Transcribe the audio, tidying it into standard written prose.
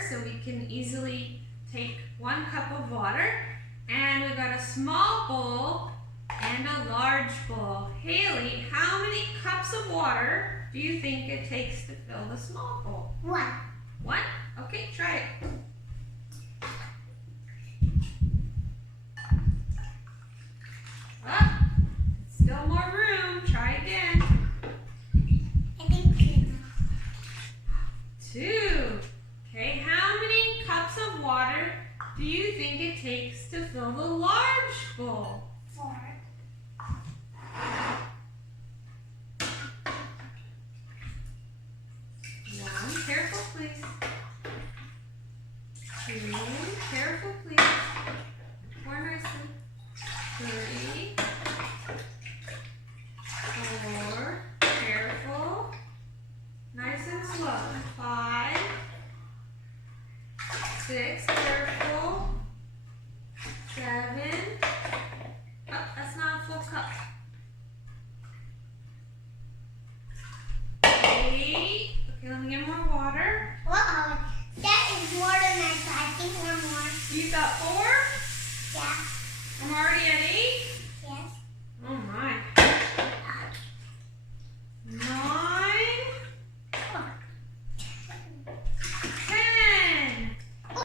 water, so we can easily take 1 cup of water. And we've got a small bowl and a large bowl. Haley, how many cups of water do you think it takes to fill the small bowl? 1. 1? Okay, try it. Oh, still more room. Try again. I think 2. 2. Okay, how many cups of water do you think it takes to fill the large bowl? 4. 1, careful please. 2, careful please. More nicely. 3, 4, careful. Nice and slow. 5, 6, careful. 7. Oh, that's not a full cup. 8. Okay, let me get more